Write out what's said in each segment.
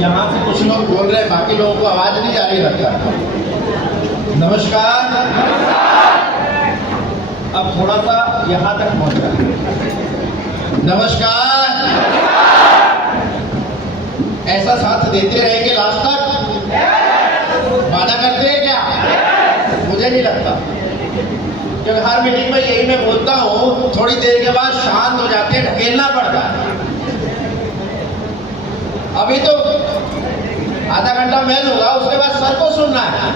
यहाँ से कुछ लोग बोल रहे हैं, बाकी लोगों को आवाज नहीं जारी रखता। नमस्कार। अब थोड़ा सा यहाँ तक पहुंच रहा। नमस्कार। ऐसा साथ देते रहेंगे लास्ट तक? वादा करते हैं क्या? मुझे नहीं लगता, क्योंकि हर मीटिंग में यही मैं बोलता हूँ, थोड़ी देर के बाद शांत हो जाते हैं, ढकेलना पड़ता है। अभी तो आधा घंटा मैं लूंगा, उसके बाद सर को सुनना है।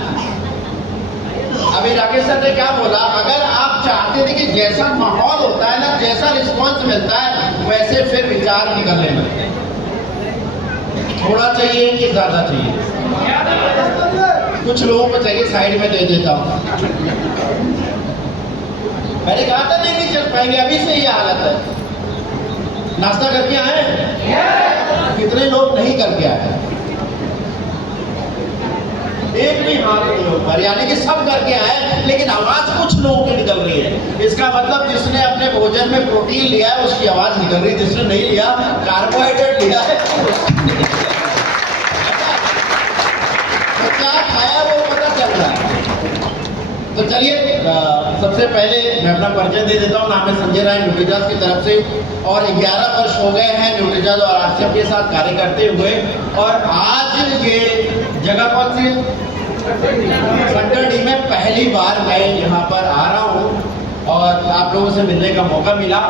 अभी राकेश सर ने क्या बोला, अगर आप चाहते थे कि जैसा माहौल होता है ना, जैसा रिस्पॉन्स मिलता है, वैसे फिर विचार निकलने लगते हैं। थोड़ा चाहिए कि ज्यादा चाहिए? कुछ लोगों को चाहिए, साइड में दे देता हूँ। मैंने कहा था नहीं चल पाएंगे, अभी से ये हालत है। नाश्ता करके आए? कितने लोग नहीं करके आए? एक भी हाथ नहीं हो पा, यानी कि सब करके आए, लेकिन आवाज कुछ लोगों की निकल रही है। इसका मतलब जिसने अपने भोजन में प्रोटीन लिया है उसकी आवाज निकल रही है, जिसने नहीं लिया, कार्बोहाइड्रेट लिया है, तो क्या खाया वो पता चल रहा है। तो चलिए, सबसे पहले मैं अपना परिचय दे देता हूँ। नाम है संजय राय, न्यूट्रीजाज की तरफ से, और 11 वर्ष हो गए हैं न्यूट्रीजाज और आरसीएम के साथ कार्य करते हुए। और आज ये जगह कौन सी? सेंटर डी में पहली बार मैं यहाँ पर आ रहा हूँ और आप लोगों से मिलने का मौका मिला।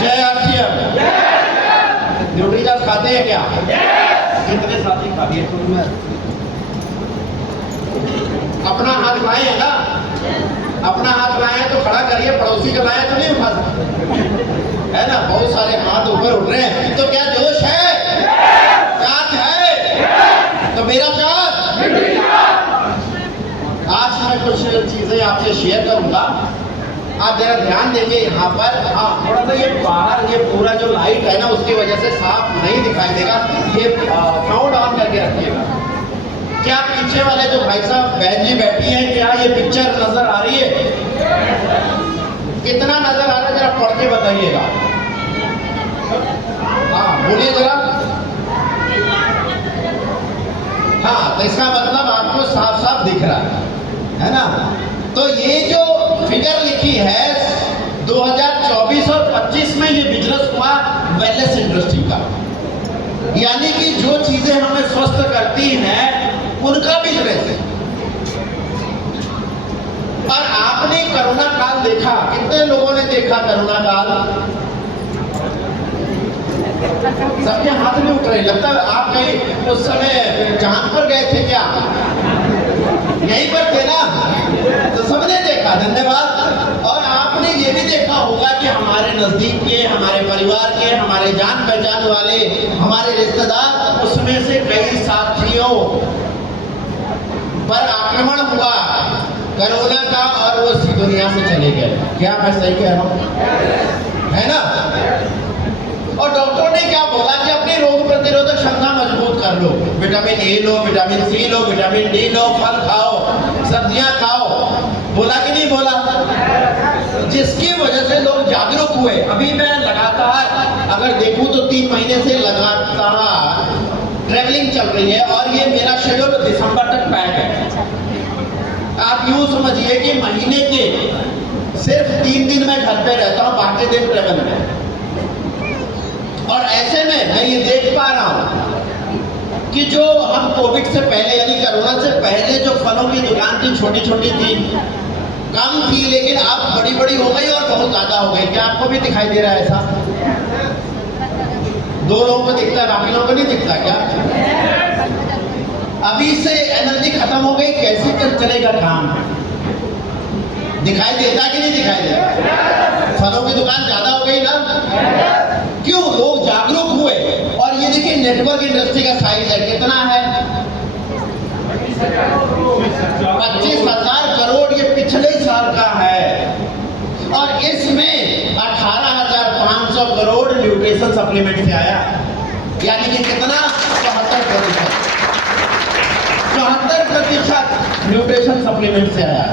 जय आरसीएम। न्यूट्रीजाज खाते हैं क्या? कितने साथी खा लिए? अपना हाथ लाए है ना? अपना हाथ लाए हैं तो खड़ा करिए, पड़ोसी का लाए तो नहीं उठा सकते, है ना? बहुत सारे हाथ ऊपर उठ रहे हैं, तो क्या जोश है? चार्ज है? तो मेरा चार्ज। आज मैं कुछ चीजें आपसे शेयर करूंगा, आप जरा ध्यान देंगे यहाँ पर। हाँ, थोड़ा सा ये बाहर ये पूरा जो लाइट है ना, उसकी वजह से साफ नहीं दिखाई देगा, ये साउंड ऑन करके रखिएगा। क्या पीछे वाले जो भाई साहब बहन जी बैठी हैं, क्या ये पिक्चर नजर आ रही है? कितना नजर आ रहा है जरा पढ़ के बताइएगा। हाँ बोलिए जरा। हाँ, तो इसका मतलब आपको साफ साफ दिख रहा है ना? तो ये जो फिगर लिखी है 2024 और 25 में ये बिजनेस हुआ वेलनेस इंडस्ट्री का, यानी कि जो चीजें हमें स्वस्थ करती हैं उनका बिजनेस है। और आपने कोरोना काल देखा, कितने लोगों ने देखा कोरोना काल? सबके हाथ नहीं उठ रहे, लगता है आप कहीं उस समय चांद पर गए थे क्या? यहीं पर थे ना? तो सबने देखा, धन्यवाद। और आपने ये भी देखा होगा कि हमारे नजदीक के, हमारे परिवार के, हमारे जान पहचान वाले, हमारे रिश्तेदार, उसमें से कई साथियों पर आक्रमण हुआ कोरोना का और वो इसी दुनिया से चले गए। क्या मैं सही कह रहा हूँ? है ना? और डॉक्टरों ने क्या बोला कि अपनी रोग प्रतिरोधक क्षमता मजबूत कर लो, विटामिन ए लो, विटामिन सी लो, विटामिन डी लो, फल खाओ, सब्जियां खाओ। बोला कि नहीं बोला? जिसकी वजह से लोग जागरूक हुए। अभी मैं लगातार अगर देखूं तो 3 महीने से लगातार ट्रैवलिंग चल रही है और ये मेरा शेड्यूल दिसंबर तक पैक है। आप यूं समझिए कि महीने के सिर्फ 3 दिन मैं घर पे रहता हूँ, बाकी दिन ट्रैवल में। और ऐसे में मैं ये देख पा रहा हूँ कि जो हम कोविड से पहले यानी कोरोना से पहले जो फलों की दुकान थी, छोटी छोटी थी, कम थी, लेकिन अब बड़ी बड़ी हो गई और बहुत ज्यादा हो गई। क्या आपको भी दिखाई दे रहा है ऐसा? 2 लोगों को दिखता है, बाकी लोगों को नहीं दिखता क्या? अभी से एनर्जी खत्म हो गई, कैसे चलेगा काम? दिखाई देता कि नहीं दिखाई देता? फलों की दुकान ज्यादा हो गई ना? क्यों? लोग जागरूक हुए। और ये देखिए नेटवर्क इंडस्ट्री का साइज है, कितना है? 25,000 करोड़ ये पिछले साल का है। और इसमें 18,500 करोड़ न्यूट्रिशन सप्लीमेंट से आया, यानी कि कितना? 74% न्यूट्रिशन सप्लीमेंट से आया।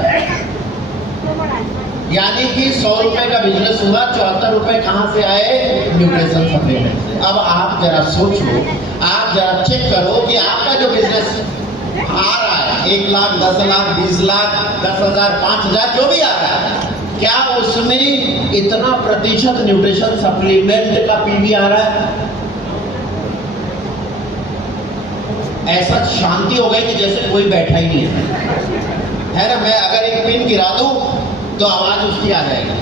यानी कि 100 रुपए का बिजनेस हुआ, 74 रुपए कहाँ से आए? न्यूट्रिशन सप्लीमेंट से। अब आप जरा सोचो, आप जरा चेक करो कि आपका जो बिजनेस आ रहा है 1 लाख, 10 लाख, 20 लाख, 10,000, 5,000 जो भी आ रहा है, क्या उसमें इतना प्रतिशत न्यूट्रिशन सप्लीमेंट का पीवी आ रहा है? ऐसा शांति हो गई कि जैसे कोई बैठा ही नहीं है ना। मैं अगर एक पिन गिरा दूं तो आवाज उसकी आ जाएगी,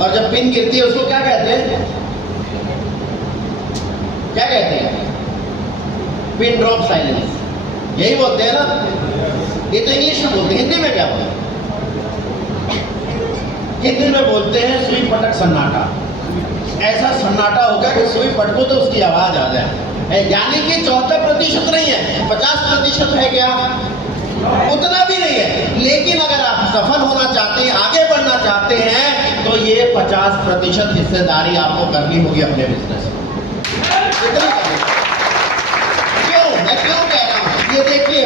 और जब पिन गिरती है उसको क्या कहते हैं? क्या कहते हैं? पिन ड्रॉप साइलेंस, यही बोलते हैं ना। ये तो इंग्लिश में बोलते हैं, हिंदी में क्या बोलते हैं? हिंदी में बोलते हैं सुई पटक सन्नाटा। ऐसा सन्नाटा हो गया कि सुई पटको तो उसकी आवाज आ जाए। यानी कि 74% नहीं है, 50% है क्या? उतना भी नहीं है। लेकिन अगर आप सफल होना चाहते हैं, आगे बढ़ना चाहते हैं, तो ये 50% हिस्सेदारी आपको करनी होगी अपने बिजनेस में। क्यों? मैं क्यों कह रहा हूं? ये देखिए,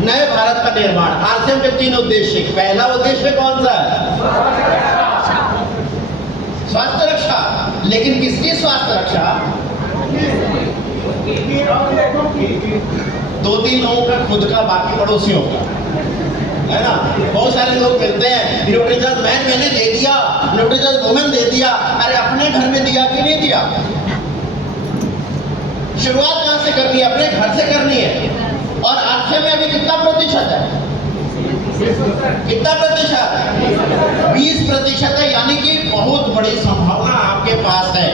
नए भारत का निर्माण, आरसीएम के 3 उद्देश्य। पहला उद्देश्य कौन सा है? स्वास्थ्य रक्षा। लेकिन किसकी स्वास्थ्य रक्षा? 2-3 लोगों का खुद का, बाकी पड़ोसियों का, है ना। बहुत सारे लोग मिलते हैं, न्यूट्रिशन मैन मैंने दे दिया, न्यूट्रिशन वुमेन दे दिया। अरे अपने घर में दिया कि नहीं दिया? शुरुआत कहां से करनी है? अपने घर से करनी है। और आरसीएम में अभी कितना प्रतिशत है? कितना प्रतिशत? 20% है। यानी कि बहुत बड़ी संभावना आपके पास है,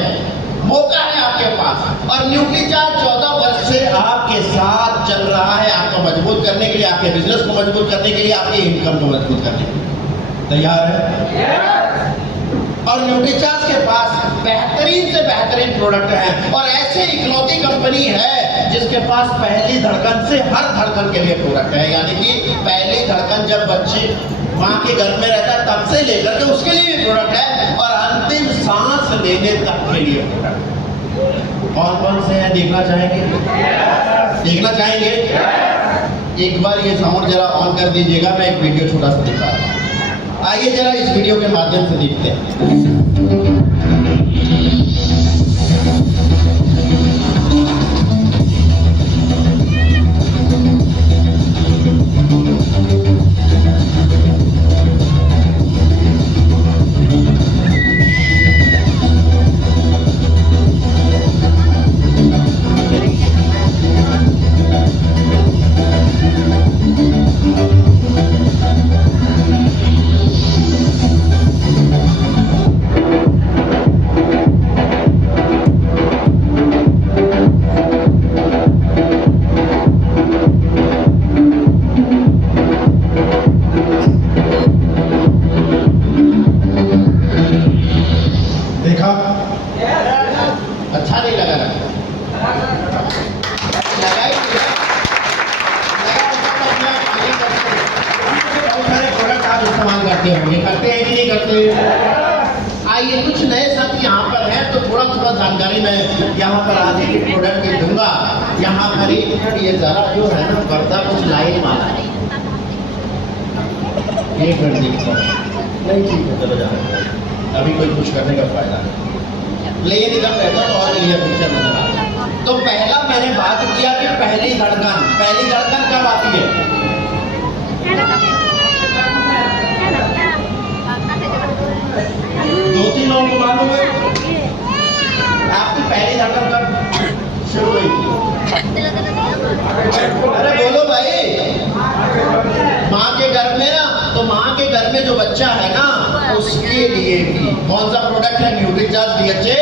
मौका है आपके पास। और न्यूट्रीचार्ज 14 वर्ष से आपके साथ चल रहा है, आपको मजबूत करने के लिए, आपके बिजनेस को मजबूत करने के लिए, आपकी इनकम को मजबूत करने के लिए। तैयार है? और न्यूट्रीचार्ज के पास बेहतरीन से बेहतरीन प्रोडक्ट है, और ऐसी इकलौती कंपनी है जिसके पास पहली धड़कन से हर धड़कन के लिए प्रोडक्ट है। यानी कि पहली धड़कन जब बच्चे माँ के घर में रहता है तब से लेकर के उसके लिए भी प्रोडक्ट है, और अंतिम सांस लेने तक के लिए प्रोडक्ट। कौन कौन से हैं देखना चाहेंगे? देखना चाहेंगे? एक बार ये साउंड जरा ऑन कर दीजिएगा, मैं एक वीडियो छोटा सा दिखा रहा हूं। आइए जरा इस वीडियो के माध्यम से देखते हैं। अच्छा नहीं लगा? बहुत सारे प्रोडक्ट आप इस्तेमाल करते होंगे, करते हैं कि नहीं करते? आइए कुछ नए साथी यहाँ पर हैं, तो थोड़ा थोड़ा जानकारी मैं यहाँ पर आज एक प्रोडक्ट की दूंगा। यहाँ पर ये जरा जो है ना पर्दा कुछ लाइन वाला है, एक मिनट देखो। नहीं ठीक है, चलो जाओ, अभी कोई कुछ करने का फायदा नहीं। प्लेन एकदम रहता तो और क्लियर पिक्चर नजर आता। तो पहला मैंने बात किया कि पहली धड़कन कब आती है? 2-3 लोगों को मालूम है आपकी पहली धड़कन कब शुरू हुई थी? अरे बोलो भाई। माँ के घर में ना, तो माँ के घर में जो बच्चा है ना, उसके लिए भी कौन सा प्रोडक्ट है? Nutricharge DHA.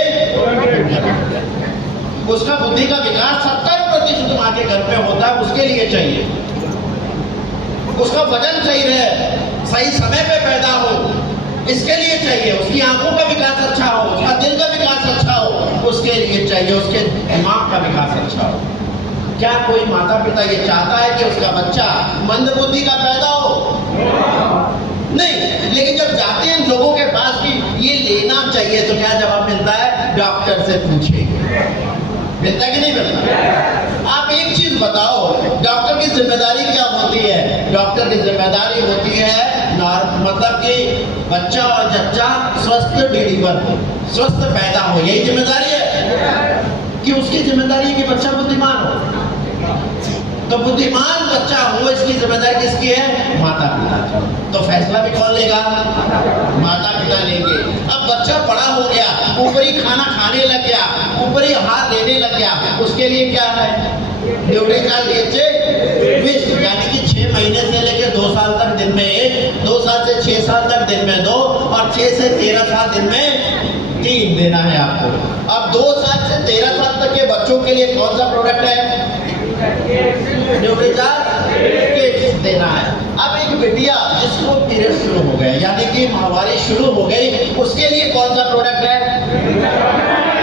उसका बुद्धि का विकास 70% माँ के घर में होता है, उसके लिए चाहिए। उसका वजन सही रहे, सही समय पे पैदा हो, इसके लिए चाहिए। उसकी आंखों का विकास अच्छा हो, उसका दिल का विकास अच्छा हो, उसके लिए चाहिए। उसके दिमाग का विकास अच्छा हो। क्या कोई माता पिता ये चाहता है कि उसका बच्चा मंद बुद्धि का पैदा हो? नहीं। लेकिन जब जाते हैं लोगों के पास कि ये लेना चाहिए, तो क्या जवाब मिलता है? डॉक्टर से पूछे। मिलता है कि नहीं मिलता? आप एक चीज बताओ, डॉक्टर की जिम्मेदारी क्या होती है? डॉक्टर की जिम्मेदारी होती है मतलब कि बच्चा और जच्चा स्वस्थ डिलीवर हो, स्वस्थ पैदा हो, यही जिम्मेदारी है कि उसकी जिम्मेदारी है कि बच्चा बुद्धिमान हो। तो बुद्धिमान बच्चा हो, इसकी जिम्मेदारी किसकी है? माता पिता की। तो फैसला भी कौन लेगा? माता पिता लेंगे। अब बच्चा बड़ा हो गया, ऊपरी खाना खाने लग गया, ऊपरी आहार लेने लग गया, उसके लिए क्या है? यानी कि 6 महीने से लेकर 2 साल तक दिन में 1, 2 साल से 6 साल तक दिन में 2 और 6 से 13 साल दिन में 3 देना है आपको। अब 2 साल से 13 साल तक के बच्चों के लिए कौन सा प्रोडक्ट है? न्यूट्रीचार्ज देना है। अब एक बिटिया जिसको पीरियड शुरू हो गए, यानी कि माहवारी शुरू हो गई, उसके लिए कौन सा प्रोडक्ट है?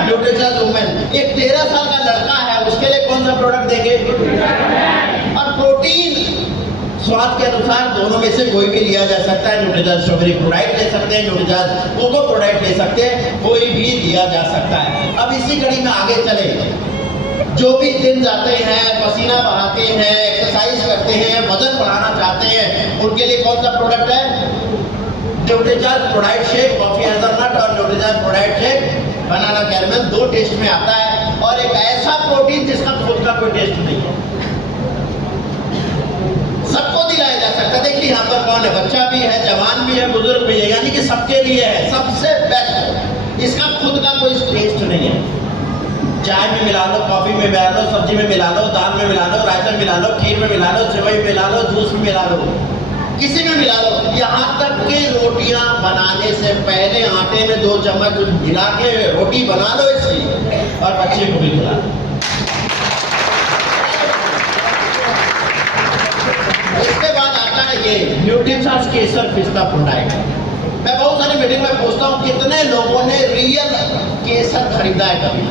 Nutricharge women. एक 13 साल का लड़का है, उसके लिए कौन सा प्रोडक्ट देंगे? और प्रोटीन स्वाद के अनुसार दोनों में से कोई भी लिया जा सकता है। न्यूट्रीचार्ज स्ट्रॉबेरी प्रोडक्ट ले सकते हैं, न्यूट्रीचार्ज कोको प्रोडक्ट ले सकते हैं, कोई भी दिया जा सकता है। अब इसी कड़ी में आगे चले, जो भी दिन जाते हैं, पसीना बहाते हैं, एक्सरसाइज करते हैं, वजन बढ़ाना चाहते हैं, उनके लिए कौन सा प्रोडक्ट है? Nutricharge ProDiet shake, coffee hazelnut और न्यूट्रीचार्ज प्रोडाइट शेक बनाना कैरमेल 2 टेस्ट में आता है। और एक ऐसा प्रोटीन जिसका खुद का कोई टेस्ट नहीं है, सबको दिलाया जा सकता है। देखिए यहाँ पर कौन है? बच्चा भी है, जवान भी है, बुजुर्ग भी है, यानी कि सबके लिए है, सबसे बेस्ट। इसका खुद का कोई टेस्ट नहीं है। चाय में मिला लो, कॉफी में मिला लो, सब्जी में मिला लो, दाल में मिला लो, रायता में मिला लो, खीर में मिला लो, सेवई में मिला लो, जूस में मिला लो, किसी में मिला लो। यहाँ तक कि रोटियां बनाने से पहले आटे में 2 चम्मच मिला के रोटी बना लो इसकी और बच्चे को भी खिला लो। इसके बाद आता है ये न्यूट्रीचार्ज केसर पिस्ता प्रोडक्ट। मैं बहुत सारी मीटिंग में पूछता हूँ, कितने लोगों ने रियल केसर खरीदा है? कभी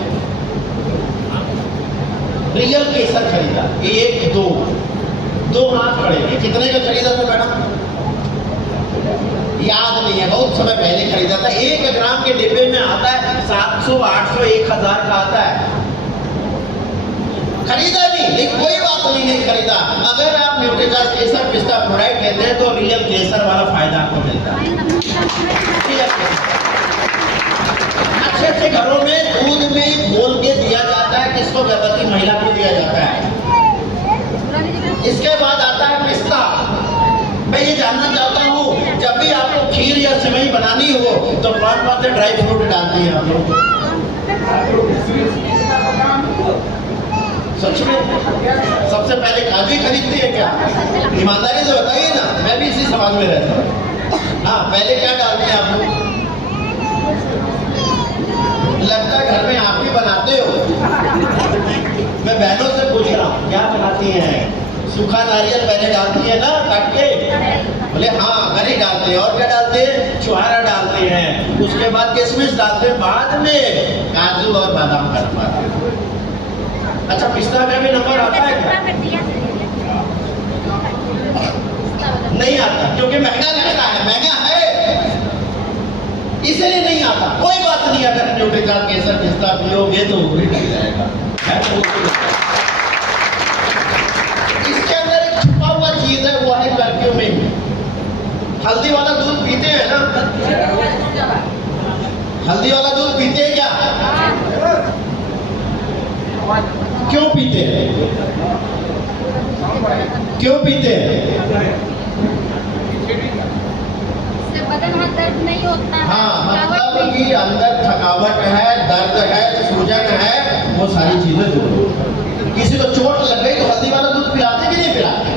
रियल केसर खरीदा? 1, 2 हाथ खड़े। कितने का खरीदा था मैडम? याद नहीं है, बहुत समय पहले खरीदा था। 1 ग्राम के डिब्बे में आता है 700, 800, 1000 का आता है। खरीदा नहीं, लेकिन कोई बात नहीं खरीदा। अगर आप न्यूट्रीचार्ज केसर पिस्ता प्रोडक्ट लेते हैं तो रियल केसर वाला फायदा आपको मिलता है। अच्छे घरों में दूध में घोल के दिया जाता है, किसको? गर्भवती महिला को दिया जाता है। इसके बाद आता है पिस्ता। मैं ये जानना चाहता हूँ, जब भी आपको खीर या सेवई बनानी हो तो कौन से ड्राई फ्रूट डालती हैं आप लोग? सच में सबसे पहले काजू ही खरीदती है क्या? ईमानदारी से बताइए ना, मैं भी इसी समाज में रहता हूँ। हाँ, पहले क्या डालते हैं आप लोग? लगता है घर में आप भी बनाते हो। मैं बहनों से पूछ रहा हूँ, क्या बनाती हैं? सूखा नारियल पहले डालती है ना काट के? बोले हाँ, घरी डालते हैं। और क्या डालते हैं? छुहारा डालते हैं, उसके बाद किशमिश डालते हैं, बाद में काजू और बादाम का नंबर। अच्छा, पिस्ता में भी नंबर आता है क्या? नहीं आता, क्योंकि महंगा लगता है, महंगा है इसलिए नहीं आता। कोई बात नहीं, अगर न्यूट्रीचार्ज केसर पिस्ता पियोगे तो वो भी मिल जाएगा। इसके अंदर एक छुपा हुआ चीज है, वो है कर्क्यूमिन। हल्दी वाला दूध पीते हैं ना? हल्दी वाला दूध पीते हैं क्या? क्यों पीते हैं? क्यों पीते हैं? बदन में दर्द नहीं होता है। हाँ, मतलब कि अंदर थकावट है, दर्द है, सूजन है, वो सारी चीजें दूर हो। किसी को चोट लग गई तो हल्दी वाला दूध पिलाते कि नहीं पिलाते?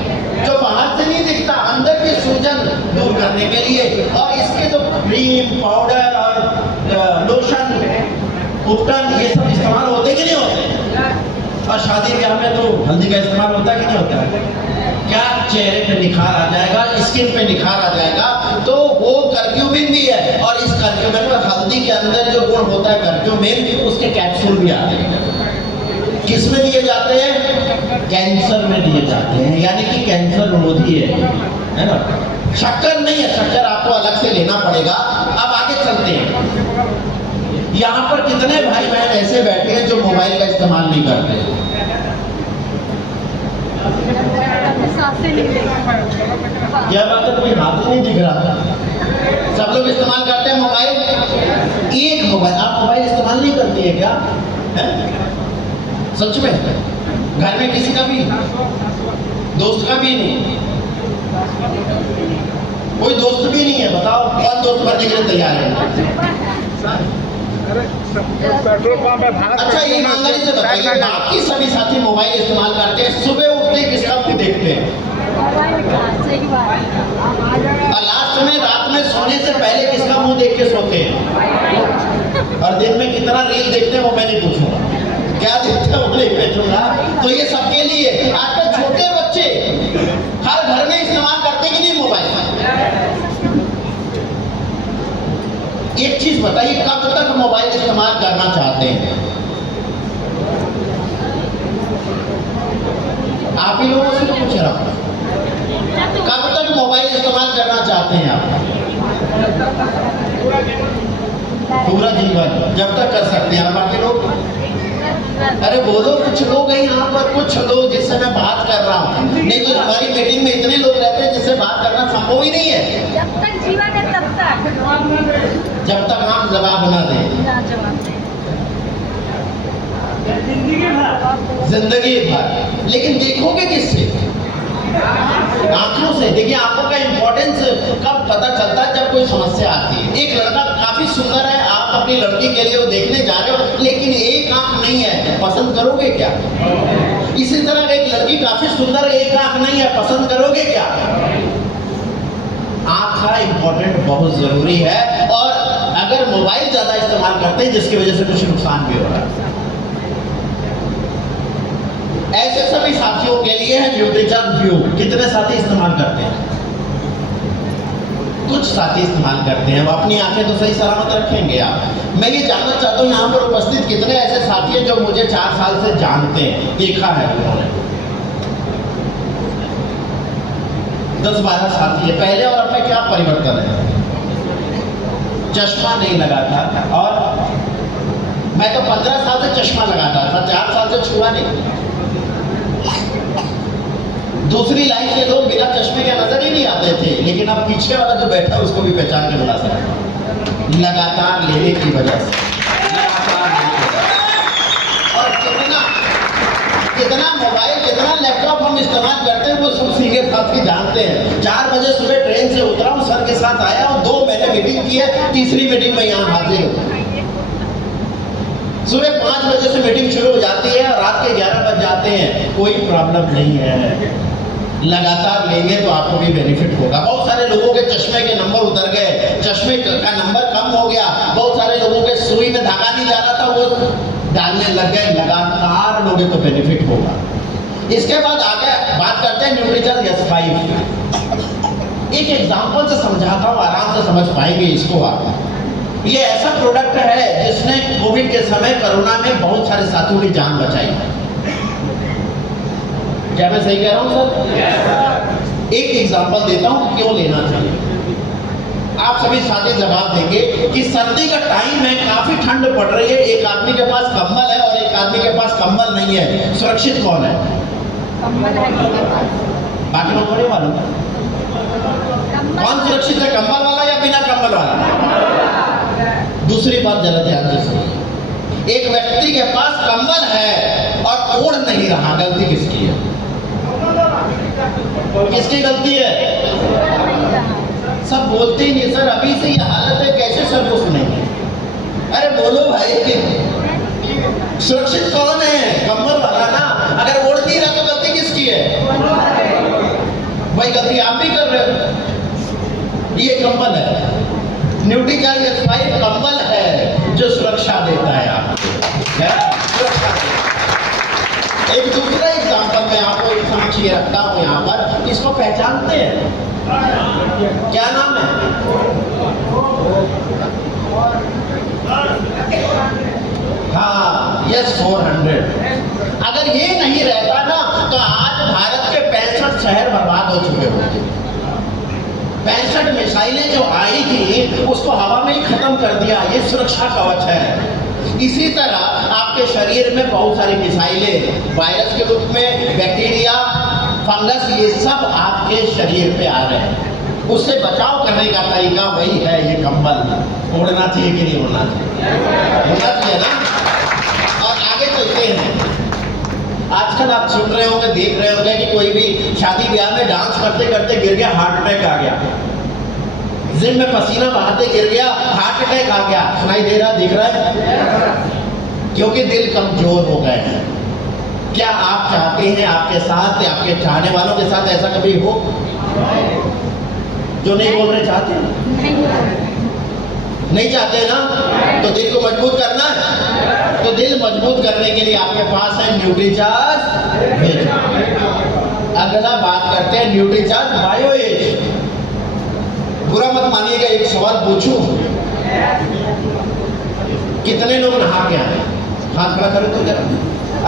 जो बाहर से नहीं दिखता, अंदर की सूजन दूर करने के लिए। और इसके जो क्रीम, पाउडर और लोशन, उपटन, ये सब इस्तेमाल होते कि नहीं होते? और शादी ब्याह में तो हल्दी का इस्तेमाल होता है कि नहीं होता है? क्या चेहरे पे निखार आ जाएगा, स्किन पे निखार आ जाएगा। तो वो कर्क्यूमिन भी है, और इस कर्क्यूमिन में हल्दी के अंदर जो गुण होता है कर्क्यूमिन, उसके कैप्सूल भी आते हैं। किस में दिए जाते हैं? कैंसर में दिए जाते हैं, यानी कि कैंसर रोधी है ना? शक्कर नहीं है, शक्कर आपको अलग से लेना पड़ेगा। अब आगे चलते हैं। यहाँ पर कितने भाई बहन ऐसे बैठे हैं जो मोबाइल का इस्तेमाल नहीं करते? सांसें नहीं लेती। क्या बात है, कोई हाथ ही नहीं दिख रहा। सब लोग इस्तेमाल करते हैं मोबाइल। एक मोबाइल, आप मोबाइल इस्तेमाल नहीं करती है क्या? है? सच में? घर में किसी का भी, दोस्त का भी नहीं, कोई दोस्त भी नहीं है? बताओ कौन दोस्त बनने के लिए तैयार है? पेट्रोल पंप है भारत। अच्छा, ये ईमानदारी से बताइए, बाकी सभी साथी मोबाइल इस्तेमाल करते हैं, सुबह उठते ही किसका मुंह देखते हैं? सही बात है। और लास्ट में रात में सोने से पहले किसका मुंह देख के सोते हैं? और दिन में कितना रील देखते हैं वो मैं नहीं पूछूंगा, क्या देखते हैं वो नहीं पूछूंगा। तो ये सबके लिए, आजकल छोटे बच्चे हर घर में इस्तेमाल करते कि नहीं मोबाइल? एक चीज बताइए, कब तक मोबाइल इस्तेमाल करना चाहते हैं? आप ही लोगों से तो पूछ रहा हूं, कब तक मोबाइल इस्तेमाल करना चाहते हैं आप? पूरा जीवन, जब तक कर सकते हैं। बाकी लोग, अरे बोलो, कुछ लोग हैं यहाँ पर, कुछ लोग जिससे मैं बात कर रहा हूँ, नहीं तो हमारी मीटिंग में इतने लोग रहते हैं जिससे बात करना संभव ही नहीं है। जब तक जीवन है तब तक। जब तक हम जवाब न दें, जिंदगी भर। लेकिन देखोगे किससे? आंखों से। देखिए, आंखों का इंपॉर्टेंस कब पता चलता है? जब कोई समस्या आती है। एक लड़का काफी सुंदर है, आप अपनी लड़की के लिए वो देखने जा रहे हो, लेकिन एक आंख नहीं है, पसंद करोगे क्या? इसी तरह एक लड़की काफी सुंदर है, एक आंख नहीं है, पसंद करोगे क्या? आंख का इंपॉर्टेंट बहुत जरूरी है। और अगर मोबाइल ज्यादा इस्तेमाल करते हैं जिसकी वजह से कुछ नुकसान भी हो रहा है। ऐसे सभी साथियों के लिए है न्यूट्रिचर व्यू। कितने साथी इस्तेमाल करते हैं? कुछ साथी इस्तेमाल करते हैं। वो अपनी आंखें तो सही सलामत रखेंगे। आप, मैं ये जानना चाहता हूँ यहाँ पर उपस्थित कितने ऐसे साथी हैं जो मुझे 4 साल से जानते हैं, देखा है उन्होंने? 10-12 साथी है। पहले और अब में क्या परिवर्तन है? चश्मा नहीं लगाता, और मैं तो 15 साल से चश्मा लगाता था, 4 साल से छुआ नहीं। दूसरी लाइन के लोग बिना चश्मे के नजर ही नहीं आते थे, लेकिन अब पीछे वाला जो बैठा है उसको भी पहचान के बुला सकते, लगातार लेने की वजह से। और कितना मोबाइल, कितना लैपटॉप हम इस्तेमाल करते हैं वो सब सीनियर साथी जानते हैं। 4 बजे सुबह ट्रेन से उतरा हूँ, सर के साथ आया हूँ, 2 महीने मीटिंग की है, तीसरी मीटिंग में यहाँ हाजिर हूँ। सुबह 5 बजे से मीटिंग शुरू हो जाती है और रात के 11 बज जाते हैं, कोई प्रॉब्लम नहीं है। लगातार लेंगे तो आपको भी बेनिफिट होगा। बहुत सारे लोगों के चश्मे के नंबर उतर गए, चश्मे का नंबर कम हो गया। बहुत सारे लोगों के सुई में धागा नहीं जा रहा था, वो डालने लग गए। लगातार लोगे तो बेनिफिट होगा। इसके बाद आगे बात करते हैं न्यूट्रिचर S5। एक एग्जाम्पल से समझाता हूँ, आराम से समझ पाएंगे इसको आप। ये ऐसा प्रोडक्ट है जिसने कोविड के समय कोरोना में बहुत सारे साथियों की जान बचाई। क्या मैं सही कह रहा हूं सर? एक एग्जांपल देता हूं क्यों लेना चाहिए। आप सभी साथी जवाब देंगे कि सर्दी का टाइम है, काफी ठंड पड़ रही है, एक आदमी के पास कंबल है और एक आदमी के पास कंबल नहीं है, सुरक्षित कौन है? कंबल है किसके पास? बाकी लोग बड़े मालूम कौन सुरक्षित है, कंबल वाला या बिना कंबल वाला? दूसरी बात जरा ध्यान से सुनिए। एक व्यक्ति के पास कंबल है और ओढ़ नहीं रहा, गलती किसकी है? किसकी गलती है? सब बोलते ही नहीं, सर अभी से ये हालत है, कैसे सब कुछ नहीं? अरे बोलो भाई, सुरक्षित कौन है? कंबल वाला ना। अगर ओढ़ नहीं रहा तो गलती किसकी है? भाई गलती आप भी कर रहे हो। ये कंबल है, न्यूट्रिचर S5 कंबल है जो सुरक्षा देता है आपको। एक दूसरा एग्जांपल मैं आपको एक समझ ये रखता हूँ यहाँ पर, इसको पहचानते हैं? क्या नाम है? हाँ, S400। अगर ये नहीं रहता ना तो आज भारत के 65 शहर बर्बाद हो चुके होते। 65 मिसाइलें जो आई थी उसको हवा में ही खत्म कर दिया। ये सुरक्षा कवच है। इसी तरह आपके शरीर में बहुत सारी मिसाइलें, वायरस के रूप में, बैक्टीरिया, फंगस, ये सब आपके शरीर पे आ रहे हैं। उससे बचाव करने का तरीका वही है, ये कंबल ओढ़ना चाहिए कि नहीं ओढ़ना चाहिए? होना चाहिए ना। और आगे चलते हैं। आजकल आप सुन रहे होंगे, देख रहे होंगे कि कोई भी शादी ब्याह में डांस करते करते गिर गया, हार्ट अटैक आ गया। जिम में पसीना बहाते गिर गया, हार्ट अटैक आ गया। सुनाई दे रहा, दिख रहा है? क्योंकि दिल कमजोर हो गए हैं। क्या आप चाहते हैं आपके साथ या आपके चाहने वालों के साथ ऐसा कभी हो? जो नहीं बोल रहे चाहते नहीं चाहते ना, तो दिल को मजबूत करना है। तो दिल मजबूत करने के लिए आपके पास है न्यूट्रीचार्ज। अगला बात करते हैं न्यूट्रीचार्ज बायो एज। बुरा मत मानिएगा, एक सवाल पूछूं, कितने लोग नहा के आए? हाथ खड़ा करें तो जरा,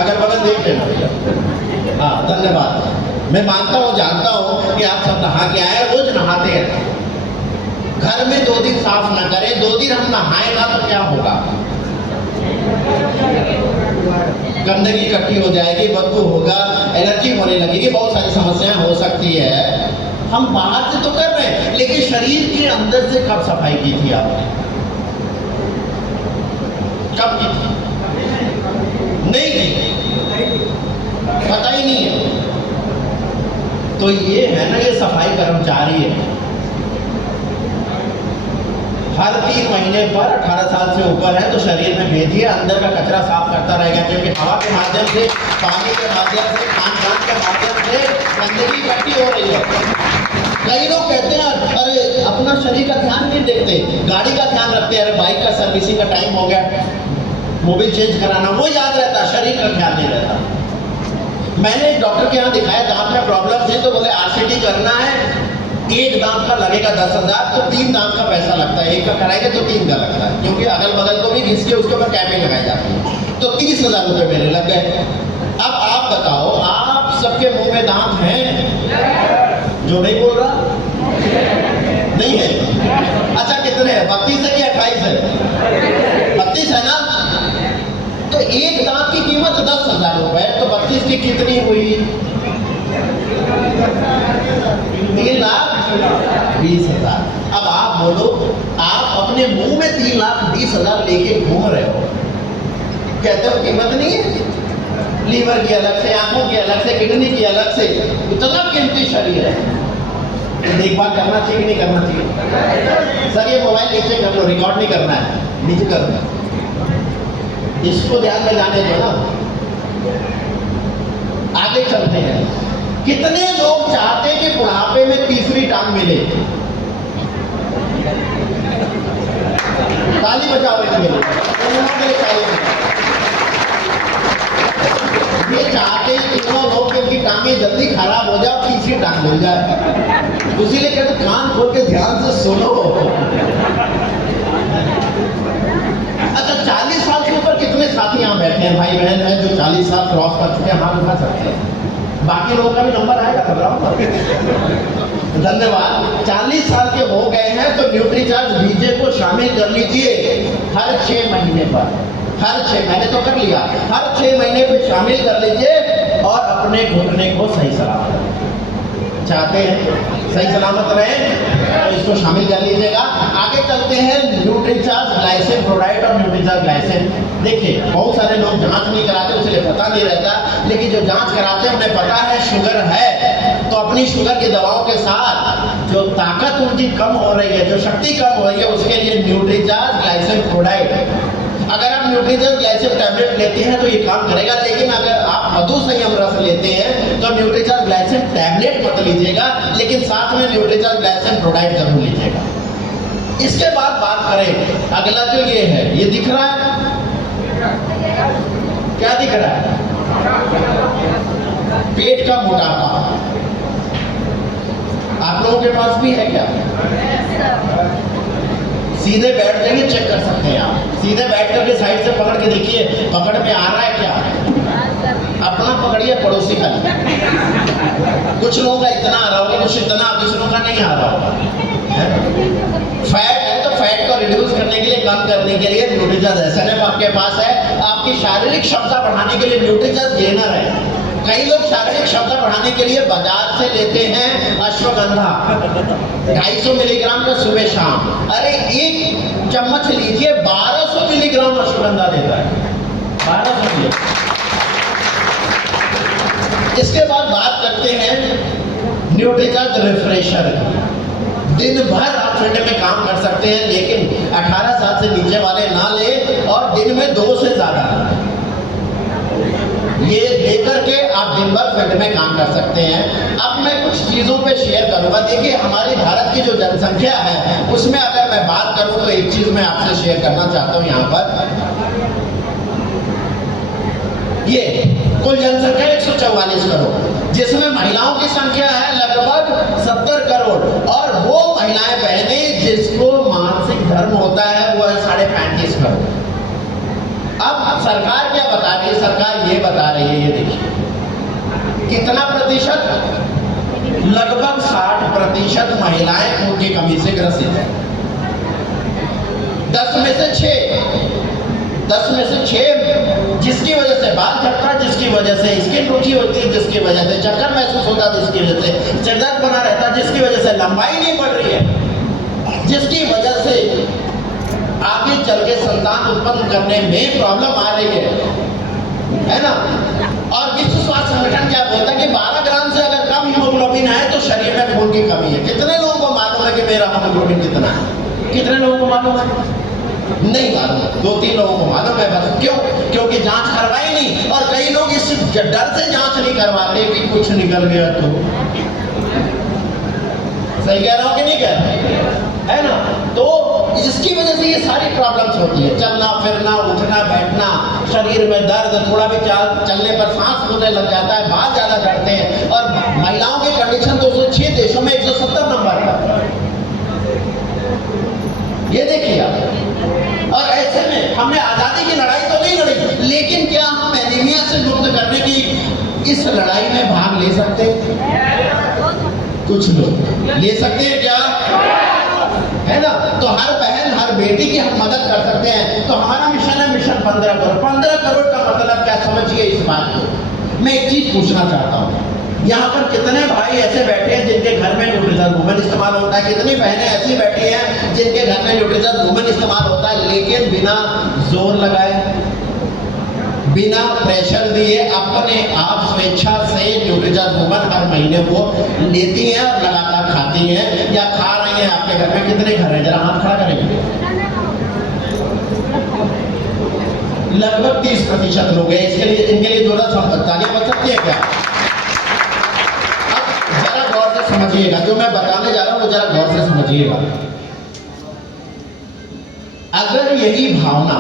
अगल बगल देख लेना। हाँ, धन्यवाद। मैं मानता हूँ, जानता हूँ कि आप सब नहा के आए, रोज नहाते हैं। घर में 2 दिन साफ ना करें, 2 दिन हम नहाए ना तो क्या होगा? गंदगी इकट्ठी हो जाएगी, बदबू होगा, एलर्जी होने लगेगी, बहुत सारी समस्याएं हो सकती है। हम बाहर से तो कर रहे हैं, लेकिन शरीर के अंदर से कब सफाई की थी आपने? कब की थी? नहीं की, पता ही नहीं है। तो ये है ना, ये सफाई कर्मचारी है। हर 3 महीने पर 18 साल से ऊपर है तो शरीर में भेजिए, अंदर का कचरा साफ करता रहेगा। क्योंकि हवा के माध्यम से, पानी के माध्यम से, खान पान के माध्यम से गंदगी इकट्ठी हो रही है। कई लोग कहते हैं अरे अपना शरीर का ध्यान नहीं देखते, गाड़ी का ध्यान रखते हैं। अरे बाइक का सर्विसिंग का टाइम हो गया, मोबिल चेंज कराना, वो याद रहता, शरीर का ख्याल नहीं रहता। मैंने एक डॉक्टर के यहाँ दिखाया, दांत में प्रॉब्लम थी, तो बोले RCT करना है, एक दांत का लगेगा 10,000, तो 3 दांत का पैसा लगता है। एक का कराएंगे तो 3 का लगता है, क्योंकि अगल बगल को भी घिस के उसके ऊपर कैपें लगाई जाती है। तो 30,000 रुपये मेरे लग गए। अब आप बताओ, आप सबके मुंह में दांत हैं? जो नहीं बोल रहा नहीं है। अच्छा, कितने हैं? 32 है कि 28 है? 32 है ना। तो एक दांत की कीमत 10,000 रुपए, तो 32 की कितनी हुई? 3,20,000। अब आप बोलो, आप अपने मुंह में 3,20,000 लेके घूम रहे हो, कहते हो कीमत नहीं है? लीवर की अलग से, आंखों की अलग से, किडनी की अलग से, इतना कीमती शरीर है। देखभाल करना चाहिए कि नहीं करना चाहिए? सर ये मोबाइल नीचे कर लो, रिकॉर्ड नहीं करना है, नीचे कर लो, इसको ध्यान में जाने दो ना। आगे चलते हैं। कितने लोग चाहते हैं कि बुढ़ापे में तीसरी टांग मिले? ताली बजाओ इसके लिए। ये चाहते हैं कितनों लोग कि उनकी टांगें जल्दी खराब हो जाए, तीसरी टांग मिल जाए। इसीलिए कहते कान खोल के ध्यान से सुनो। अच्छा, 40 साल से ऊपर कितने साथी यहाँ बैठे हैं, भाई बहन है जो 40 साल क्रॉस कर चुके हैं? हाथ उठा सकते हैं। बाकी लोगों का भी नंबर आएगा, घबराओ मत। धन्यवाद। 40 साल के हो गए हैं तो न्यूट्रीचार्ज बीजे को शामिल कर लीजिए हर 6 महीने पर। हर 6 महीने तो कर लिया, हर 6 महीने पे शामिल कर लीजिए और अपने घुटने को सही सलामत रखें। चाहते हैं सही सलामत रहे तो इसको शामिल कर लीजिएगा। आगे चलते हैं, न्यूट्रीचार्ज ग्लाइसिन प्रोडाइट और न्यूट्रीचार्ज ग्लाइसिन। देखिए, बहुत सारे लोग जांच नहीं कराते, इसलिए पता नहीं रहता, लेकिन जो जांच कराते हैं उन्हें पता है शुगर है, तो अपनी शुगर की दवाओं के साथ जो ताकत उनकी कम हो रही है, जो शक्ति कम हो रही है, उसके लिए न्यूट्रीचार्ज ग्लाइसिन प्रोडाइट। अगर आप न्यूट्रीचार्ज ग्लाइसिन टैबलेट लेते हैं तो ये काम करेगा, लेकिन अगर आप मधु संयम रस लेते हैं तो न्यूट्रीचार्ज ग्लाइसिन टैबलेट मत लीजिएगा, लेकिन साथ में न्यूट्रीचार्ज ग्लाइसिन प्रोडाइट जरूर लीजिएगा। इसके बाद बात करें, अगला जो ये है, ये दिख रहा है? क्या दिख रहा है? पेट का मोटापा। आप लोगों के पास भी है क्या? सीधे बैठ जाइए, चेक कर सकते हैं आप। सीधे बैठ करके साइड से पकड़ के देखिए, पकड़ में आ रहा है क्या? अपना पकड़िए, पड़ोसी का नहीं। कुछ लोगों का इतना आ रहा होगा, कुछ इतना, दूसरों का नहीं आ रहा होगा। फैट है तो फैट को रिड्यूस करने के लिए, कम करने के लिए न्यूट्रीचार्ज SNF आपके पास है। आपकी शारीरिक क्षमता बढ़ाने के लिए न्यूट्रीचार्ज गेनर है। कई लोग शारीरिक क्षमता बढ़ाने के लिए बाजार से लेते हैं अश्वगंधा 250 मिलीग्राम का सुबह शाम। अरे एक चम्मच लीजिए 1200 मिलीग्राम अश्वगंधा देता है, 1200 मिलीग्राम। इसके बाद बात करते हैं न्यूट्रीचार्ज रिफ्रेशर। दिन भर आप फील्ड में काम कर सकते हैं, लेकिन 18 साल से नीचे वाले ना ले, और दिन में 2 से ज्यादा ये लेकर के आप दिन भर फील्ड में काम कर सकते हैं। अब मैं कुछ चीजों पे शेयर करूंगा। देखिए हमारे भारत की जो जनसंख्या है उसमें अगर मैं बात करूं तो एक चीज मैं आपसे शेयर करना चाहता हूं। यहाँ पर ये कुल जनसंख्या 144 करोड़, जिसमें महिलाओं की संख्या है लगभग 70 करोड़, और वो महिलाएं बहनें जिसको मासिक धर्म होता है वो है 35.5 करोड़। अब सरकार क्या बता रही है? सरकार ये बता रही है, ये देखिए कितना प्रतिशत, लगभग 60% महिलाएं खून की कमी से ग्रसित है। 10 में से 6 जिसकी वजह से बाल झड़ता है, जिसकी वजह से स्किन रुखी होती है, जिसकी वजह से चक्कर महसूस होता है, जिसकी वजह से सिरदर्द बना रहता है, जिसकी वजह से लंबाई नहीं बढ़ रही है, जिसकी वजह से आगे चल के संतान उत्पन्न करने में प्रॉब्लम आ रही है ना। और विश्व स्वास्थ्य संगठन क्या बोलता है कि 12 ग्राम से अगर कम हीमोग्लोबिन है तो शरीर में खून की कमी है। कितने लोगों को मालूम है कि मेरा हीमोग्लोबिन कितना है? कितने लोगों को मालूम है? नहीं मालूम। 2-3 लोगों को मालूम है बस। क्यों? क्योंकि जांच करवाई नहीं, और कई लोग इस डर से जांच नहीं करवाते कि कुछ निकल गया तो। सही कह रहा हूं कि नहीं कह रहा? है ना। तो इसकी वजह से ये सारी प्रॉब्लम्स होती है, चलना फिरना, उठना बैठना, शरीर में दर्द, थोड़ा भी चलने पर सांस फूलने लग जाता है, बाल ज्यादा झड़ते हैं। और महिलाओं की कंडीशन 206 देशों में 170 नंबर पर। ये देखिए आप। और ऐसे में हमने आजादी की लड़ाई तो नहीं लड़ी, लेकिन क्या हम एनीमिया से मुक्त करने की इस लड़ाई में भाग ले सकते हैं? कुछ लोग ले सकते हैं क्या? है ना। तो हर बहन हर बेटी की हम मदद कर सकते हैं। तो हमारा मिशन है मिशन 15 करोड़। 15 करोड़ का मतलब क्या, समझिए इस बात को। मैं एक चीज पूछना चाहता हूँ, यहाँ पर कितने भाई ऐसे बैठे हैं जिनके घर में न्यूट्रीचार्ज वुमन इस्तेमाल होता है? कितनी बहनें ऐसी बैठी हैं जिनके घर में न्यूट्रीचार्ज वुमन इस्तेमाल होता है, लेकिन बिना जोर लगाए, बिना प्रेशर दिए, अपने आप स्वेच्छा से न्यूट्रीचार्ज वुमन हर महीने वो लेती हैं और लगातार खाती हैं या खा रही हैं? आपके घर में कितने घर हैं? जरा हाथ खड़ा करेंगे। लगभग 30% लोग हैं। इसके लिए, इनके लिए जोरदार तालियां बज सकती है क्या? अब जरा गौर से समझिएगा, जो मैं बताने जा रहा हूं वो जरा गौर से समझिएगा। अगर यही भावना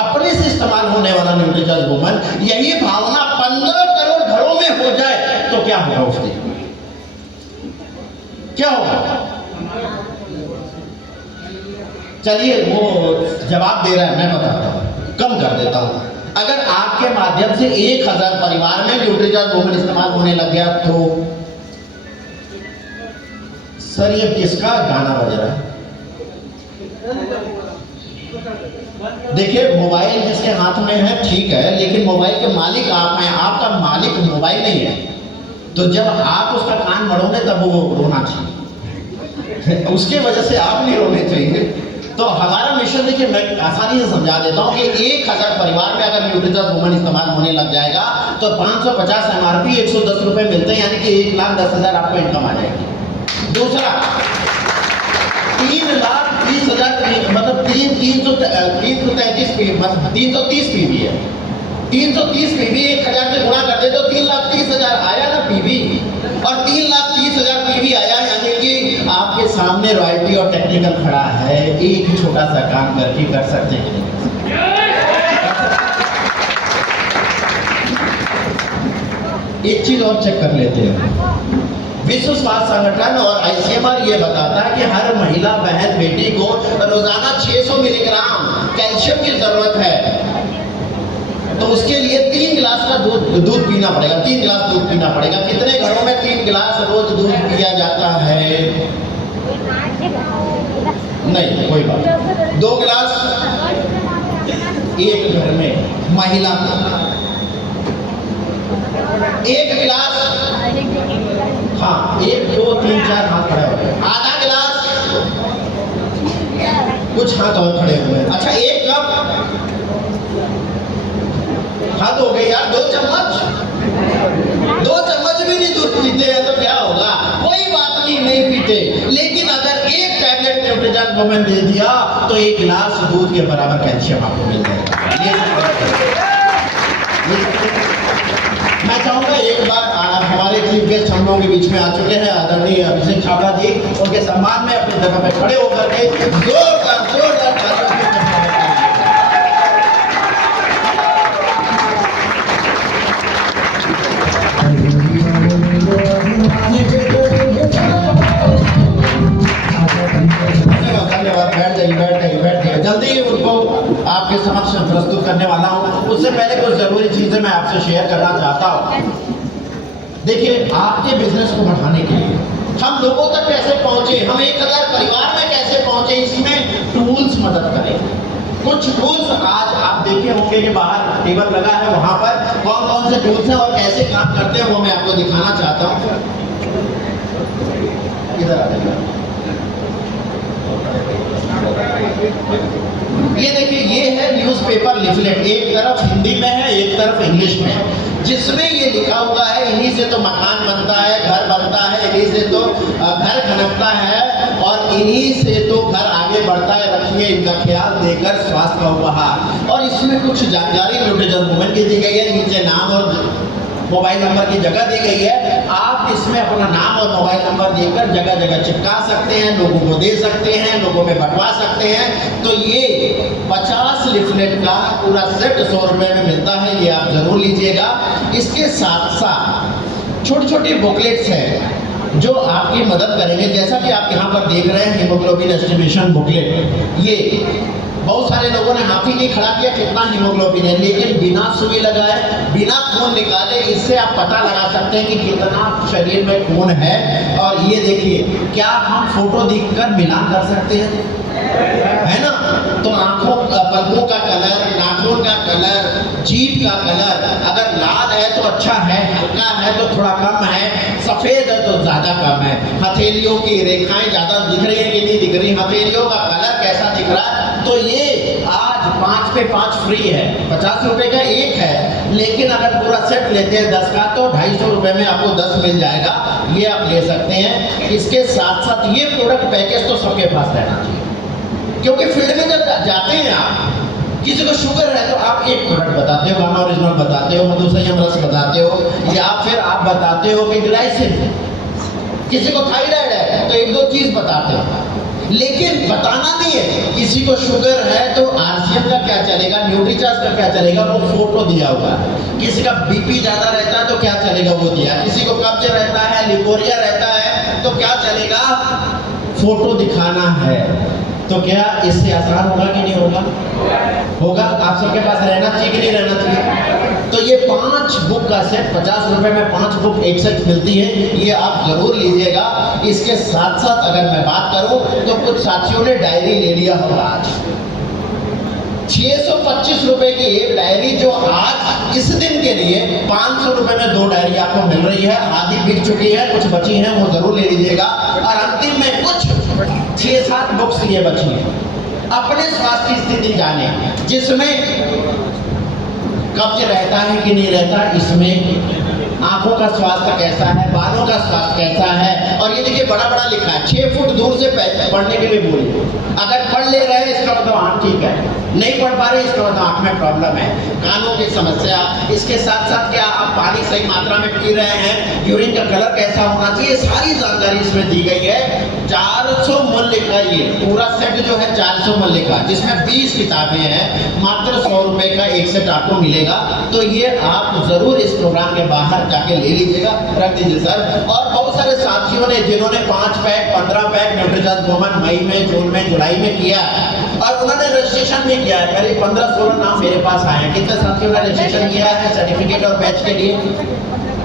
अपने से इस्तेमाल होने वाला न्यूट्रीचार्ज वुमन, यही भावना 15 करोड़ घरों में हो जाए तो क्या होगा? उसके क्या होगा? चलिए वो जवाब दे रहा है, मैं बताता हूं, कम कर देता हूं। अगर आपके माध्यम से 1000 परिवार में न्यूट्रीचार्ज वुमन इस्तेमाल होने लग गया तो सर ये किसका गाना बज रहा है? देखिए मोबाइल जिसके हाथ में है ठीक है, लेकिन मोबाइल के मालिक आप हैं, आपका मालिक मोबाइल नहीं है। तो जब आप उसका कान मरोगे तब वो रोना चाहिए, उसके वजह से आप नहीं रोने चाहिए। तो हमारा मिशन देखिए, मैं आसानी से समझा देता हूँ कि 1000 परिवार में अगर न्यूट्रीचार्ज वुमन इस्तेमाल होने लग जाएगा तो 550 MRP 110 रुपए मिलते हैं, यानी कि 1,10,000 आपको इनकम आ जाएगी। दूसरा 3,30,000 मतलब 330 पीवी है। 330 पीवी 1000 से गुणा कर दे तो 3,30,000 आया ना पीवी, और 3,30,000 पीवी आया, यानी कि आपके सामने रॉयल्टी और टेक्निकल खड़ा है। एक छोटा सा काम करके कर सकते हैं। एक चीज और चेक कर लेते हैं। विश्व स्वास्थ्य संगठन और ICMR ये बताता है कि हर महिला बहन बेटी को रोजाना 600 मिलीग्राम कैल्शियम की जरूरत है। तो उसके लिए 3 गिलास का दूध पीना पड़ेगा। 3 गिलास दूध पीना पड़ेगा। कितने घरों में 3 गिलास रोज दूध पिया जाता है? नहीं, कोई बात। 2 गिलास एक घर में महिला को। एक गिलास, एक हाँ 1 2 3 4 हाथ खड़े हो गए, आधा गिलास, कुछ हाथ और खड़े हुए हैं। अच्छा 1 कप, हाथ हो गए यार। 2 चम्मच, 2 चम्मच भी नहीं दूध पीते हैं तो क्या होगा? कोई बात नहीं, नहीं पीते, लेकिन अगर 1 टैबलेट न्यूट्रीजन वुमेन दे दिया तो 1 गिलास दूध के बराबर कैल्शियम आपको मिल जाएगा। मैं चाहूंगा एक बार हमारे चीफ गेस्ट हम लोगों के बीच में आ चुके हैं, आदरणीय अभिषेक छाबड़ा जी, उनके सम्मान में अपनी जगह पे खड़े होकर के जोरदार जोरदार तालियों से धन्यवाद। बैठ जाइए। जल्दी ही उनको आपके समक्ष प्रस्तुत करने वाला हूँ। उससे पहले कुछ जरूरी चीजें मैं आपसे शेयर करना चाहता हूँ। देखिए, आपके बिजनेस को बढ़ाने के लिए हम लोगों तक कैसे पहुंचे, हम 1000 परिवार में कैसे पहुंचे, इसमें टूल्स मदद करेंगे। कुछ टूल्स आज आप देखे होंगे कि बाहर टेबल लगा है, वहां पर कौन कौन से टूल्स हैं और कैसे काम करते हैं वो मैं आपको दिखाना चाहता हूँ। इधर आ जाइए। ये देखिए, ये है न्यूज़पेपर लिफलेट, एक तरफ हिंदी में है, एक तरफ इंग्लिश में है, जिसमें ये लिखा हुआ है इन्हीं से तो मकान बनता है, घर बनता है, इन्हीं से तो घर खनकता है और इन्हीं से तो घर आगे बढ़ता है, रखिए इनका ख्याल देकर स्वास्थ्य का उपहार। और इसमें कुछ जानकारी न्यूट्रीजन वुमेन की दी गई है, नीचे नाम और मोबाइल नंबर की जगह दी गई है। आप इसमें अपना नाम और मोबाइल नंबर देकर जगह जगह चिपका सकते हैं, लोगों को दे सकते हैं, लोगों में बंटवा सकते हैं। तो ये 50 लिफलेट का पूरा सेट 100 रुपये में मिलता है, ये आप जरूर लीजिएगा। इसके साथ साथ छोटी छोटी बुकलेट्स हैं जो आपकी मदद करेंगे, जैसा कि आप यहाँ पर देख रहे हैं हीमोग्लोबिन एस्टिमेशन बुकलेट। ये बहुत सारे लोगों ने हाथ ही नहीं खड़ा किया कितना हीमोग्लोबिन है, लेकिन बिना सुई लगाए, बिना खून निकाले इससे आप पता लगा सकते हैं कि कितना शरीर में खून है। और ये देखिए, क्या हम फोटो देखकर मिलान कर सकते हैं, है ना? तो आंखों पलकों का कलर, नाखून का कलर, जीभ का कलर अगर लाल है तो अच्छा है, हल्का है तो थोड़ा कम है, सफेद है तो ज्यादा कम है, हथेलियों की रेखाएं ज्यादा दिख रही है कि नहीं दिख रही, हथेलियों का कलर कैसा दिख रहा है। तो ये आज 5 पे 5 फ्री है, 50 रुपए का एक है, लेकिन अगर पूरा सेट लेते हैं 10 का तो 250 रुपए में आपको 10 मिल जाएगा, ये आप ले सकते हैं। इसके साथ साथ ये प्रोडक्ट पैकेज तो सबके पास रहना चाहिए, क्योंकि फील्ड में जब जाते हैं आप, किसी को शुगर है तो आप एक प्रोडक्ट बताते हो, गामा ओरिजिनल बताते हो, मधुसंयम रस बताते हो, या फिर आप बताते हो कि ग्लाइसिन, किसी को थायराइड है तो 1-2 चीज बताते हो, लेकिन बताना नहीं है। किसी को शुगर है तो आरसीएम का क्या चलेगा, न्यूट्रीचार्ज का क्या चलेगा, वो फोटो दिया हुआ है। किसी का बीपी ज्यादा रहता है तो क्या चलेगा, वो दिया। किसी को कब्ज रहता है, लिकोरिया रहता है तो क्या चलेगा, फोटो दिखाना है। तो क्या इससे आसान होगा कि नहीं होगा? होगा। आप सबके पास रहना चाहिए कि नहीं रहना चाहिए? तो ये 5 बुक का सेट 50 रुपए में 5 बुक एक सेट मिलती है, ये आप जरूर लीजिएगा। इसके साथ साथ अगर मैं बात करूं तो कुछ साथियों ने डायरी ले लिया होगा आज, 625 रुपए की एक डायरी, जो आज इस दिन के लिए 500 रुपए में 2 डायरी आपको मिल रही है। आधी बिक चुकी है, कुछ बची हैं, वो जरूर ले लीजिएगा। और अंतिम में कुछ 6-7 बुक्स ये बची हैं, अपने स्वास्थ्य की स्थिति जाने, जिसमें कब्ज रहता है कि नहीं रहता, इसमें आंखों का स्वास्थ्य कैसा है, बालों का स्वास्थ्य कैसा है। और ये देखिए बड़ा बड़ा लिखा है, 6 फुट दूर से पढ़ने के लिए बोलिए। अगर पढ़ ले रहे हैं इसका मतलब आंख ठीक है, नहीं पढ़ पा रहे इसका मतलब आंख में प्रॉब्लम है, कानों की समस्या। इसके साथ साथ क्या आप पानी सही मात्रा में पी रहे हैं, यूरिन का कलर कैसा होना चाहिए, सारी जानकारी इसमें दी गई है। 400 मूल्य का ये पूरा सेट जो है 400 मूल्य का, जिसमें 20 किताबें हैं, मात्र 100 रुपए का एक सेट आपको मिलेगा। तो ये आप जरूर इस प्रोग्राम के बाहर जाके ले लीजिएगा, रख दीजिए सर। और बहुत सारे साथियों ने जिन्होंने 5 पैक 15 पैक न्यूट्रीचार्ज वुमन मई में, जून में, जुलाई में किया और उन्होंने रजिस्ट्रेशन भी किया है, करीब 15-16 नाम मेरे पास आए हैं। कितने साथियों ने रजिस्ट्रेशन किया है सर्टिफिकेट और बैच के लिए?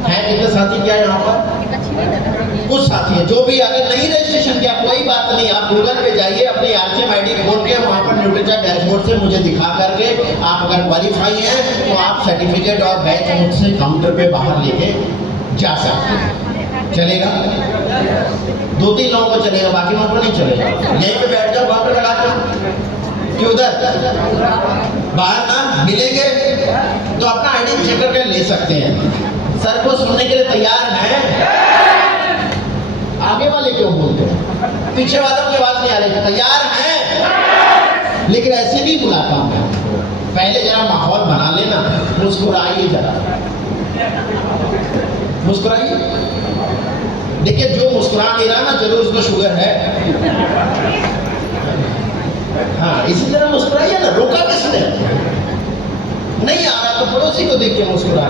है कितने साथी किया है यहाँ पर? अच्छी नहीं लगा कुछ साथी है जो भी अगर नहीं रजिस्ट्रेशन किया कोई बात नहीं, आप गूगल पे जाइए, अपनी आरसीएम आईडी खोल के वहाँ पर न्यूट्रिचा डैशबोर्ड से मुझे दिखा करके आप अगर क्वालिफाई हैं तो आप सर्टिफिकेट और बैच मुझसे काउंटर पे बाहर लेके जा सकते हैं। चलेगा? 2-3 लोगों को चलेगा, बाकी लोगों को नहीं चलेगा। यहीं पे बैठ जाओ, काउंटर लगा के कि उधर बाहर ना मिलेंगे तो अपना आईडी चेक करके ले सकते हैं। सर को सुनने के लिए तैयार हैं? आगे वाले क्यों बोलते हैं? पीछे वालों की आवाज नहीं आ रही। तैयार हैं? लेकिन ऐसे नहीं बुलाता हूं मैं। पहले जरा माहौल बना लेना, मुस्कुराइए जरा, मुस्कुराइए। देखिए जो मुस्कुरा नहीं रहा ना, जरूर उसको शुगर है। हाँ, इसी तरह मुस्कुराइए ना, रोका किसने? नहीं आ रहा तो पड़ोसी को देख के मुस्कुरा।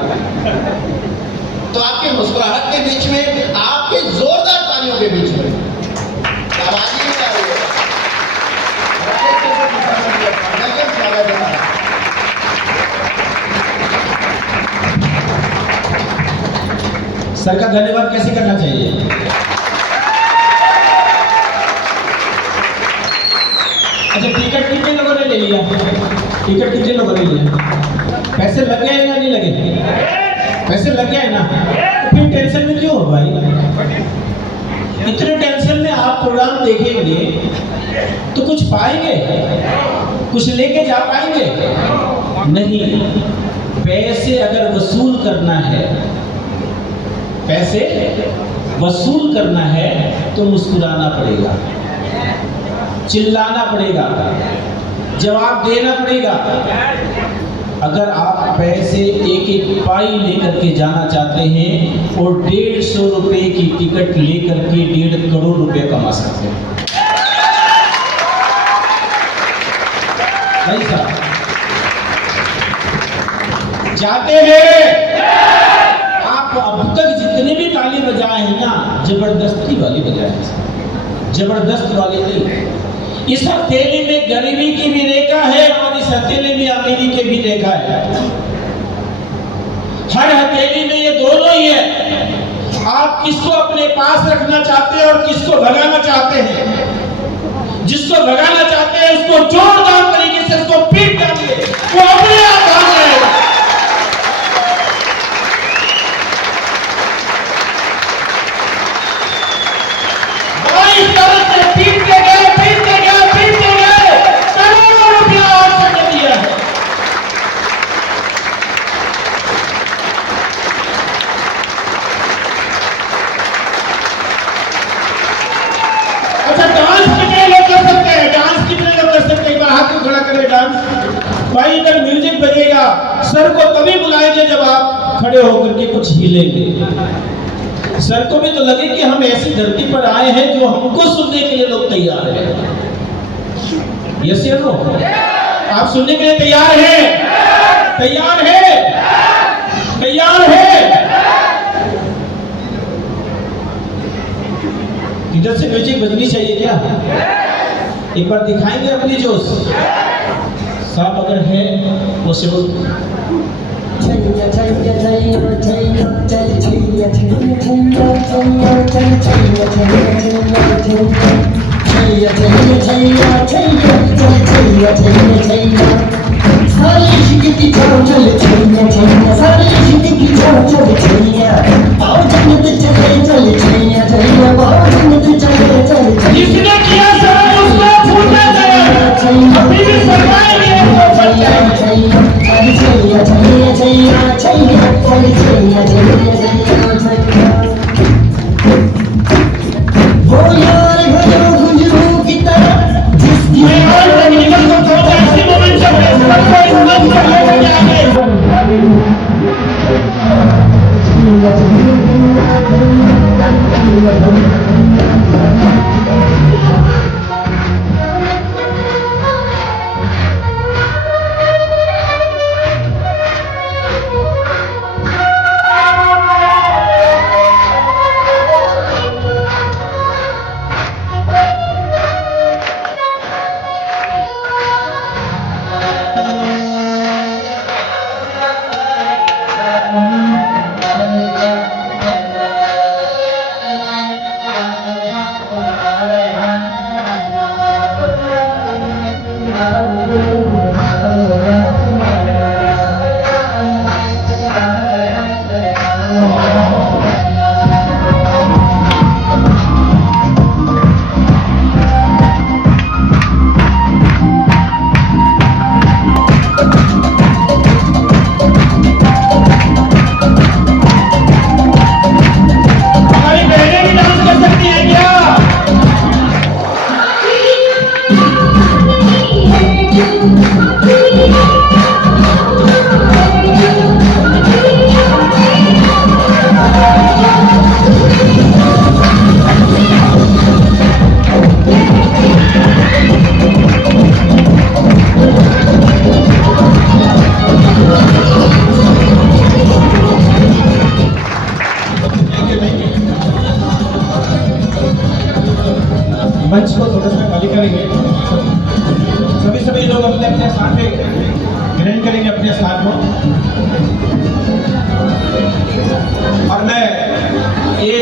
तो आपके मुस्कुराहट के बीच में, आपके जोरदार तालियों के बीच में आवाज ही नहीं आ रही है। सर का धन्यवाद कैसे करना चाहिए? अच्छा, टिकट कितने लोगों ने ले लिया? टिकट कितने लोगों ने लिया? पैसे लग गए या नहीं लगे? पैसे लग गए ना? तो फिर टेंशन में क्यों हो भाई? इतने टेंशन में आप प्रोग्राम देखेंगे तो कुछ पाएंगे? कुछ लेके जा पाएंगे? नहीं। पैसे अगर वसूल करना है, पैसे वसूल करना है तो मुस्कुराना पड़ेगा, चिल्लाना पड़ेगा, जवाब देना पड़ेगा। अगर आप पैसे एक एक पाई लेकर के जाना चाहते हैं और 150 रुपए की टिकट लेकर के 1.5 करोड़ रुपए कमा सकते हैं। नहीं साहब, जाते हैं। आप अब तक जितने भी ताली बजाए हैं ना, जबरदस्ती वाली बजाए हैं, जबरदस्त वाली नहीं। इस हथेली में गरीबी की भी रेखा है और इस हथेली में अमीरी की भी रेखा है। हर हथेली में ये दोनों ही है। आप किसको अपने पास रखना चाहते हैं और किसको भगाना चाहते हैं? जिसको भगाना चाहते हैं उसको जोरदार तरीके से उसको पीट डालिए, वो अपने आप भाग जाएगा। इस तरह से पीटते गए, करोड़ों रुपया आपसे दिया है। अच्छा, डांस कितने लोग कर सकते हैं? डांस कितने लोग कर सकते हैं? एक बार हाथ को खड़ा करें। डांस भाई, इधर म्यूजिक बजेगा, सर को तभी बुलाएंगे जब आप खड़े होकर के कुछ हिलेंगे। सर को भी तो लगे कि हम ऐसी धरती पर आए हैं जो हमको सुनने के लिए लोग तैयार हैं। यस या नो? आप सुनने के लिए तैयार हैं? तैयार हैं? तैयार हैं? इधर से म्यूजिक बजनी चाहिए क्या? एक बार दिखाएंगे अपनी जोश। साहब अगर है वो से जिसने किया सर उसको फूटना चाहिए। अभी भी सरवाएंगे मंच को थोड़ा सा खाली करेंगे। सभी लोग अपने अपने स्थान पे ग्रहण करेंगे अपने स्थान को। और मैं ये